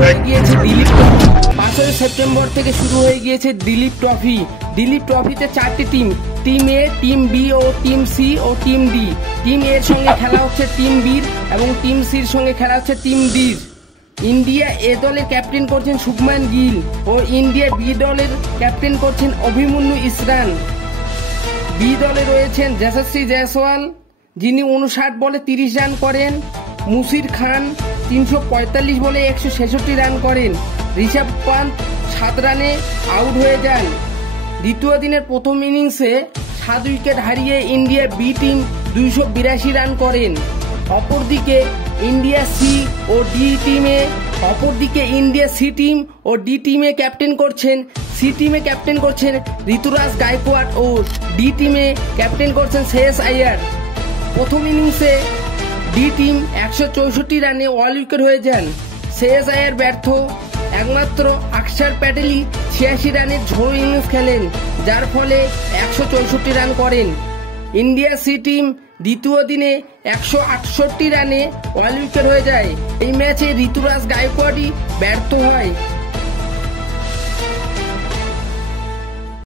হয়ে গিয়েছে দিলীপ ট্রফি। 5 সেপ্টেম্বর থেকে শুরু হয়ে গিয়েছে দিলীপ ট্রফি। দিলীপ ট্রফিতে 4টি টিম, টিম এ, টিম বি ও টিম সি ও টিম ডি। টিম এর সঙ্গে খেলা হচ্ছে টিম বির এবং টিম সির সঙ্গে খেলা হচ্ছে টিম ডির। ইন্ডিয়া এ দলের ক্যাপ্টেন করছেন শুভমান গিল ও ইন্ডিয়া বি দলের ক্যাপ্টেন করছেন অভিমন্যু ইসরান। বি দলে রয়েছেন যশস্বী জয়সওয়াল, যিনি 59 বলে 30 রান করেন। মুশির খান 345 বলে 166 রান করেন। ঋষভ পান্ত 7 রানে আউট হয়ে যান। দ্বিতীয় দিনের প্রথম ইনিংসে 7 উইকেট হারিয়ে ইন্ডিয়া বি টিম 282 রান করেন। অপরদিকে ইন্ডিয়া সি টিম ও ডি টিমে ক্যাপ্টেন করছেন ঋতুরাজ গায়কোয়াড় ও ডি টিমে ক্যাপ্টেন করছেন শ্রেয়স আইয়ার। প্রথম ইনিংসে ডি টিম 164 রানে অল উইকেট হয়ে যান। শ্রেয়স আইয়ার ব্যর্থ। একমাত্র অক্ষর প্যাটেলই 86 রানের ঝোড়ো ইনিংস খেলেন, যার ফলে 164 রান করেন। ইন্ডিয়া সি টিম দ্বিতীয় দিনে 168 রানে অল উইকেট হয়ে যায়। এই ম্যাচে ঋতুরাজ গায়কোয়াড়ই ব্যর্থ হয়।